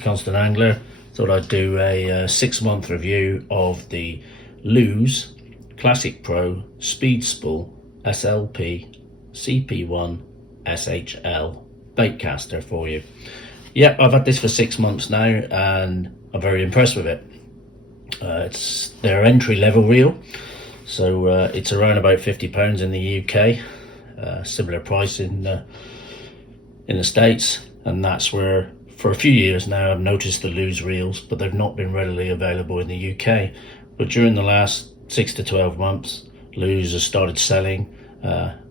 Constant Angler. Thought I'd do a 6-month review of the Lew'S Classic Pro Speed Spool Slp Cp1Shl baitcaster for you. Yep, I've had this for 6 months now and I'm very impressed with it. It's their entry level reel, so it's around about £50 in the UK, similar price in the States, and that's where for a few years now I've noticed the Lew'S reels, but they've not been readily available in the UK. But during the last 6 to 12 months, Lew'S has started selling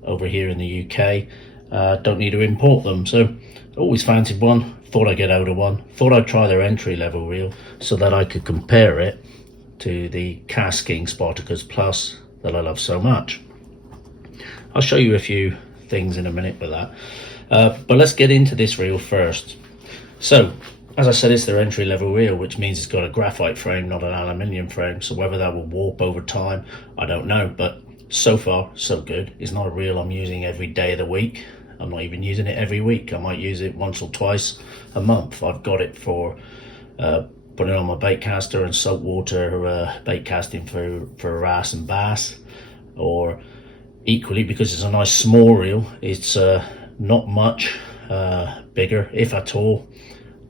over here in the UK. Don't need to import them, so always fancied one. Thought I'd get out of one. Thought I'd try their entry level reel so that I could compare it to the Cast King Spartacus Plus that I love so much. I'll show you a few things in a minute with that. But let's get into this reel first. So, as I said, it's their entry level reel, which means it's got a graphite frame, not an aluminium frame. So whether that will warp over time, I don't know. But so far, so good. It's not a reel I'm using every day of the week. I'm not even using it every week. I might use it once or twice a month. I've got it for putting on my baitcaster and saltwater bait casting for wrasse and bass, or equally because it's a nice small reel. It's not much bigger, if at all,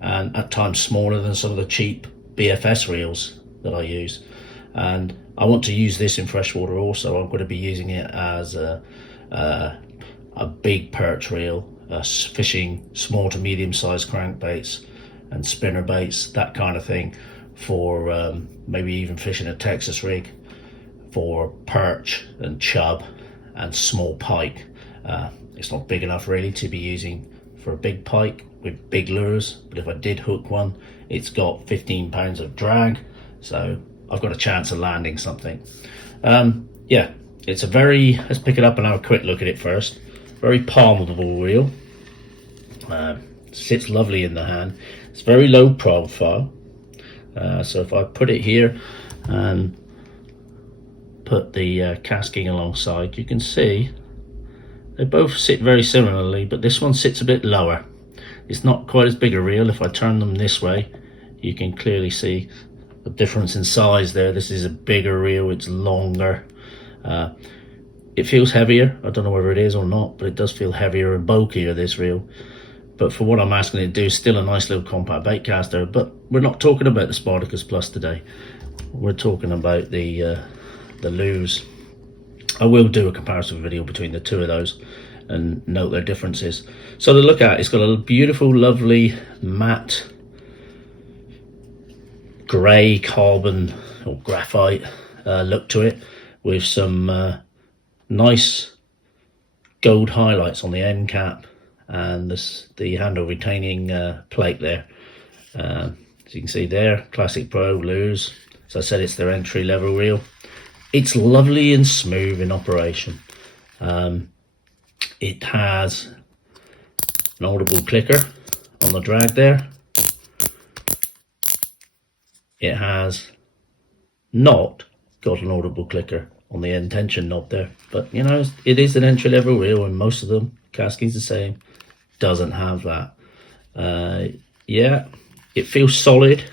and at times smaller than some of the cheap BFS reels that I use. And I want to use this in freshwater also. I'm going to be using it as a big perch reel, fishing small to medium sized crankbaits and spinner baits, that kind of thing, for maybe even fishing a Texas rig for perch and chub and small pike. It's not big enough really to be using for a big pike with big lures, but if I did hook one, it's got 15 pounds of drag, so I've got a chance of landing something. Yeah, it's a very, let's pick it up and have a quick look at it first. Very palmable reel. Sits lovely in the hand. It's very low profile, so if I put it here and put the Cast King alongside, you can see they both sit very similarly, but this one sits a bit lower. It's not quite as big a reel. If I turn them this way, you can clearly see the difference in size there. This is a bigger reel, it's longer. It feels heavier. I don't know whether it is or not, but it does feel heavier and bulkier, this reel. But for what I'm asking it to do, still a nice little compact baitcaster. But we're not talking about the Spartacus Plus today. We're talking about the Lew'S. I will do a comparison video between the two of those and note their differences. So to look at, it's got a beautiful, lovely matte grey carbon or graphite look to it, with some nice gold highlights on the end cap and the handle retaining plate there. As you can see there, Classic Pro Lew'S. As I said, it's their entry level reel. It's lovely and smooth in operation. It has an audible clicker on the drag there. It has not got an audible clicker on the end tension knob there, but you know, it is an entry level reel, and most of them, Cast King's the same, doesn't have that. Yeah, it feels solid.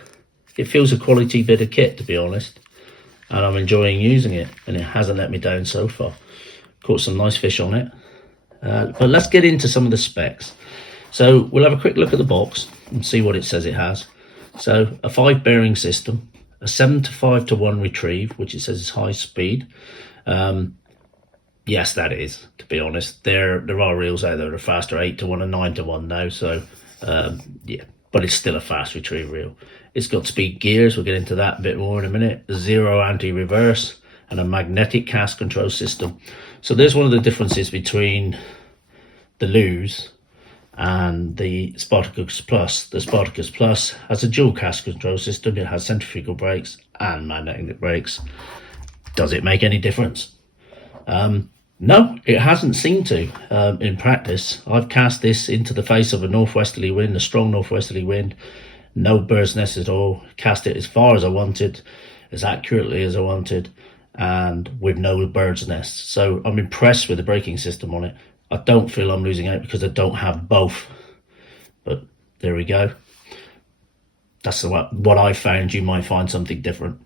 It feels a quality bit of kit, to be honest, and I'm enjoying using it, and it hasn't let me down so far. Caught some nice fish on it. But let's get into some of the specs. So we'll have a quick look at the box and see what it says it has. So a 5 bearing system, a 7 to 5 to 1 retrieve, which it says is high speed. Yes, that is, to be honest. There are reels out there that are faster, 8 to 1 and 9 to 1 now. So yeah, but it's still a fast retrieve reel. It's got speed gears. We'll get into that a bit more in a minute. 0 anti-reverse and a magnetic cast control system. So there's one of the differences between the Lew'S and the Spartacus Plus. The Spartacus Plus has a dual cast control system. It has centrifugal brakes and magnetic brakes. Does it make any difference? No, it hasn't seemed to. In practice, I've cast this into the face of a northwesterly wind, a strong northwesterly wind, no bird's nest at all, cast it as far as I wanted, as accurately as I wanted, and with no bird's nest. So I'm impressed with the braking system on it. I don't feel I'm losing out because I don't have both, but there we go. that's what I found. You might find something different.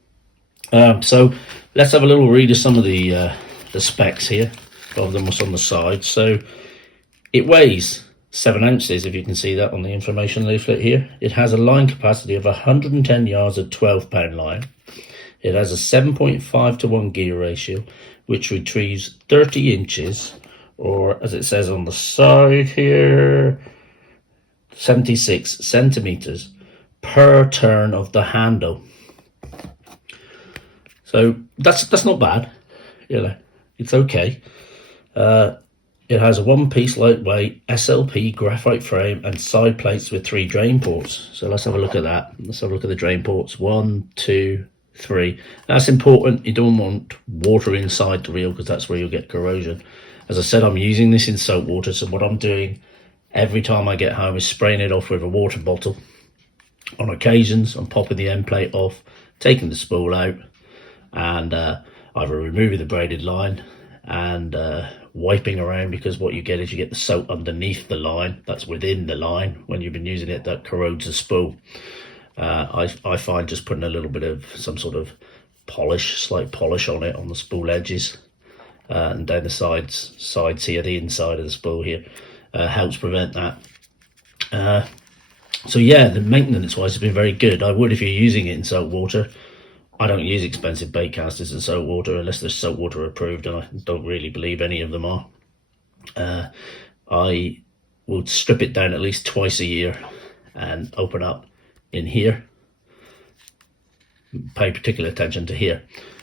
So let's have a little read of some of the specs here. Of them was on the side. So it weighs 7 ounces, if you can see that on the information leaflet here. It has a line capacity of 110 yards of 12-pound line. It has a 7.5 to 1 gear ratio, which retrieves 30 inches, or as it says on the side here, 76 centimeters per turn of the handle. So that's not bad, you know, it's okay. It has a one-piece lightweight SLP graphite frame and side plates with 3 drain ports. So let's have a look at that. Let's have a look at the drain ports. 1, 2, 3. That's important. You don't want water inside the reel because that's where you'll get corrosion. As I said, I'm using this in salt water, so what I'm doing every time I get home is spraying it off with a water bottle. On occasions, I'm popping the end plate off, taking the spool out, and either removing the braided line and wiping around, because what you get is you get the salt underneath the line, that's within the line. When you've been using it, that corrodes the spool. I find just putting a little bit of some sort of polish, slight polish on it on the spool edges and down the sides here, the inside of the spool here, helps prevent that. So yeah, the maintenance wise has been very good. I would if you're using it in salt water. I don't use expensive bait casters in salt water unless they're salt water approved, and I don't really believe any of them are. I will strip it down at least twice a year and open up in here. Pay particular attention to here,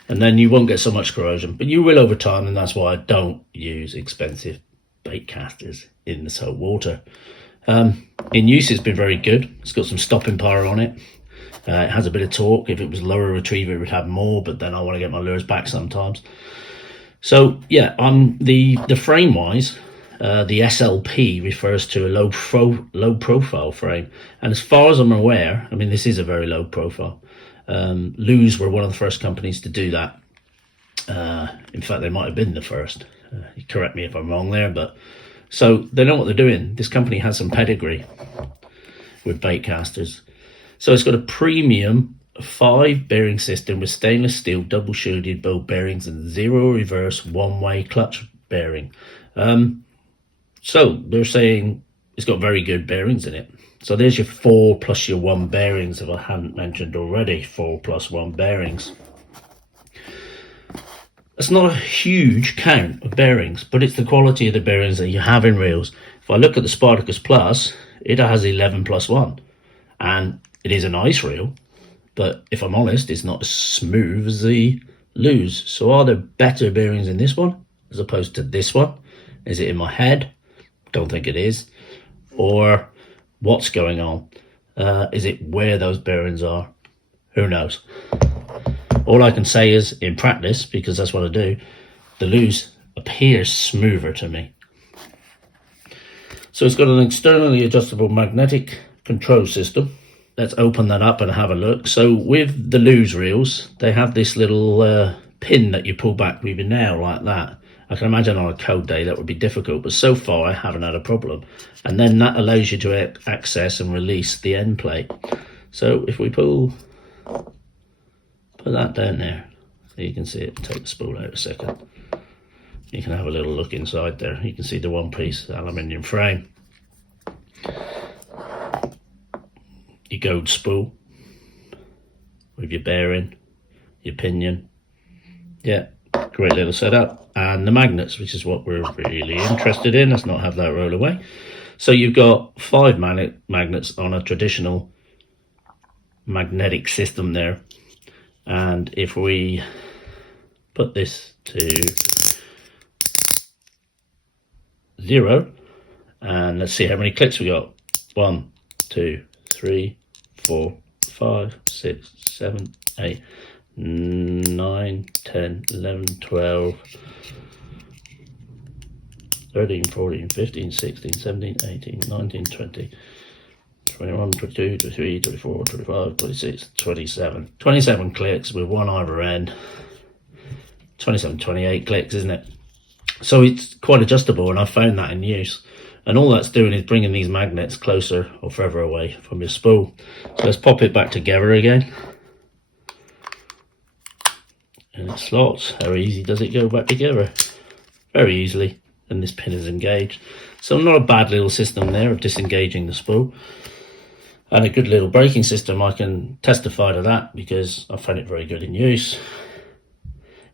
and then you won't get so much corrosion, but you will over time, and that's why I don't use expensive bait casters in the salt water. In use, it's been very good. It's got some stopping power on it. It has a bit of torque. If it was lower retriever, it would have more, but then I want to get my lures back sometimes. So yeah, the frame wise, the SLP refers to a low profile frame, and as far as I'm aware, I mean, this is a very low profile. Lew'S were one of the first companies to do that. In fact, they might have been the first. Correct me if I'm wrong there, but so they know what they're doing. This company has some pedigree with bait casters. So it's got a premium 5 bearing system with stainless steel double shielded ball bearings and 0 reverse one-way clutch bearing. So they're saying it's got very good bearings in it. So there's your 4 plus your 1 bearings, if I hadn't mentioned already, 4 plus 1 bearings. It's not a huge count of bearings, but it's the quality of the bearings that you have in reels. If I look at the Spartacus Plus, it has 11 plus 1, and it is a nice reel, but if I'm honest, it's not as smooth as the Lew'S. So are there better bearings in this one as opposed to this one? Is it in my head? Don't think it is. Or what's going on? Is it where those bearings are? Who knows? All I can say is, in practice, because that's what I do, the Lew'S appears smoother to me. So it's got an externally adjustable magnetic control system. Let's open that up and have a look. So with the Lew'S reels, they have this little pin that you pull back with your nail like that. I can imagine on a cold day that would be difficult, but so far I haven't had a problem. And then that allows you to access and release the end plate. So if we put that down there, so you can see it. Take the spool out a second. You can have a little look inside there. You can see the one-piece aluminium frame. Your gold spool with your bearing, your pinion. Yeah, great little setup. And the magnets, which is what we're really interested in. Let's not have that roll away. So you've got 5 magnets on a traditional magnetic system there. And if we put this to 0, and let's see how many clicks we got. 1, 2, 3, 4, 5, 6, 7, 8, 9, 10, 11, 12, 13, 14, 15, 16, 17, 18, 19, 20, 21, 22, 23, 24, 25, 26, 27. 27 clicks with one either end. 27, 28 clicks, isn't it? So it's quite adjustable, and I've found that in use. And all that's doing is bringing these magnets closer or further away from your spool. So let's pop it back together again. And it slots. How easy does it go back together? Very easily. And this pin is engaged. So not a bad little system there of disengaging the spool. And a good little braking system. I can testify to that because I found it very good in use.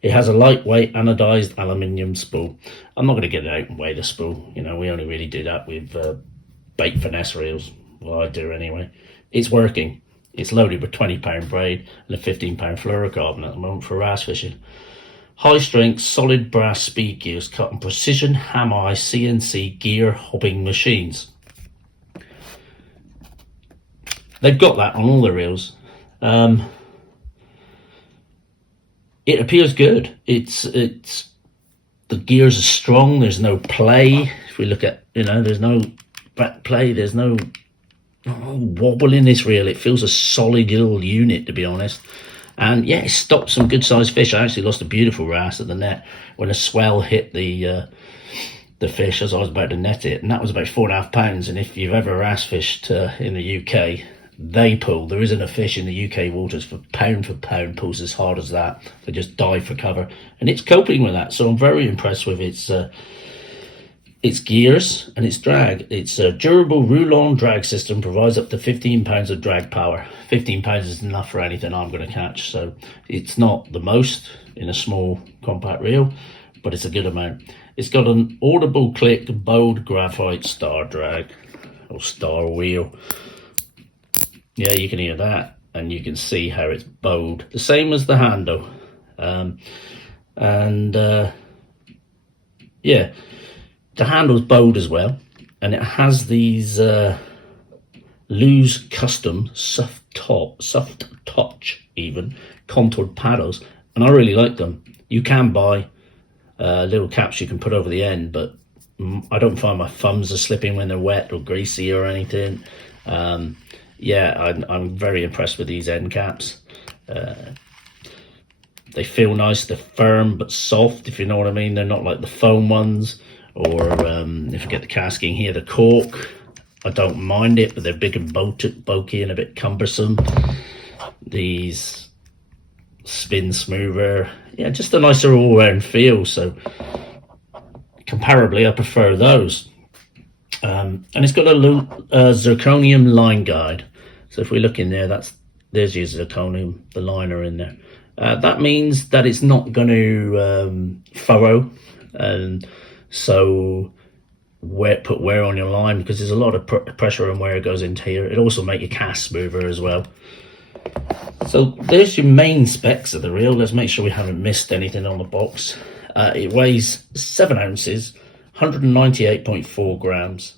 It has a lightweight anodized aluminium spool. I'm not going to get it out and weigh the spool. You know, we only really do that with bait finesse reels. Well, I do anyway. It's working. It's loaded with 20-pound braid and a 15-pound fluorocarbon at the moment for wrasse fishing. High strength, solid brass speed gears cut on precision ham-eye CNC gear hobbing machines. They've got that on all the reels. It appears good. It's the gears are strong. There's no play. If we look at, you know, there's no back play. There's no wobble in this reel. It feels a solid little unit, to be honest. And yeah, it stopped some good sized fish. I actually lost a beautiful wrasse at the net when a swell hit the fish as I was about to net it, and that was about 4.5 pounds. And if you've ever wrasse fished in the UK, they pull. There isn't a fish in the UK waters for pound pulls as hard as that. They just dive for cover, and it's coping with that. So I'm very impressed with its gears and its drag. It's a durable rule-on drag system, provides up to 15 pounds of drag power. 15 pounds is enough for anything I'm going to catch, so it's not the most in a small compact reel, but it's a good amount. It's got an audible click bowed graphite star drag or star wheel. Yeah, you can hear that, and you can see how it's bowed, the same as the handle. Yeah, the handle's bowed as well, and it has these Lew'S custom soft touch even contoured paddles, and I really like them. You can buy little caps you can put over the end, but I don't find my thumbs are slipping when they're wet or greasy or anything. Yeah, I'm very impressed with these end caps. They feel nice. They're firm but soft, if you know what I mean. They're not like the foam ones, or if you get the casking here, the cork. I don't mind it, but they're big and bulky and a bit cumbersome. These spin smoother. Yeah, just a nicer all-round feel. So comparably, I prefer those. And it's got a zirconium line guide. So if we look in there, there's your zirconium, the liner in there. That means that it's not going to furrow, and so put wear on your line, because there's a lot of pressure and wear goes into here. It also makes your cast smoother as well. So there's your main specs of the reel. Let's make sure we haven't missed anything on the box. It weighs 7 ounces, 198.4 grams.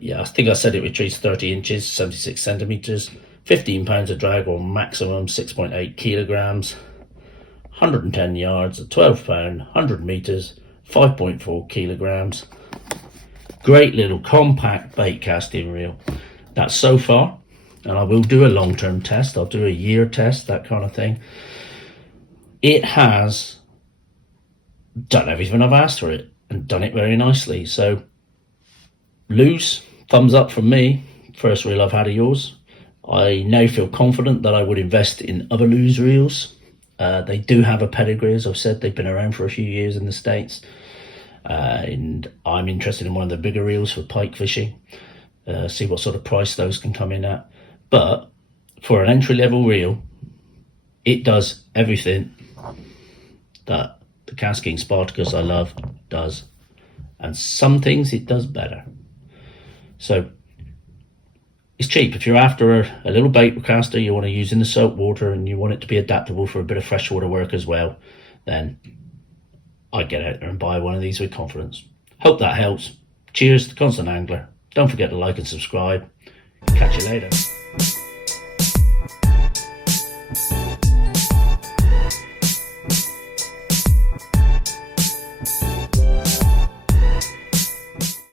Yeah, I think I said it retrieves 30 inches, 76 centimeters, 15 pounds of drag, or maximum 6.8 kilograms, 110 yards at 12 pound, 100 meters, 5.4 kilograms. Great little compact bait casting reel. That's so far, and I will do a long-term test. I'll do a year test, that kind of thing. It has done everything I've asked for it, and done it very nicely. So Lew'S, thumbs up from me. First reel I've had of yours. I now feel confident that I would invest in other Lew'S reels. They do have a pedigree, as I've said. They've been around for a few years in the States. And I'm interested in one of the bigger reels for pike fishing. See what sort of price those can come in at. But for an entry-level reel, it does everything that the Casking Spartacus I love does. And some things it does better. So it's cheap. If you're after a little bait caster you want to use in the saltwater, and you want it to be adaptable for a bit of freshwater work as well, then I'd get out there and buy one of these with confidence. Hope that helps. Cheers, the Constant Angler. Don't forget to like and subscribe. Catch you later.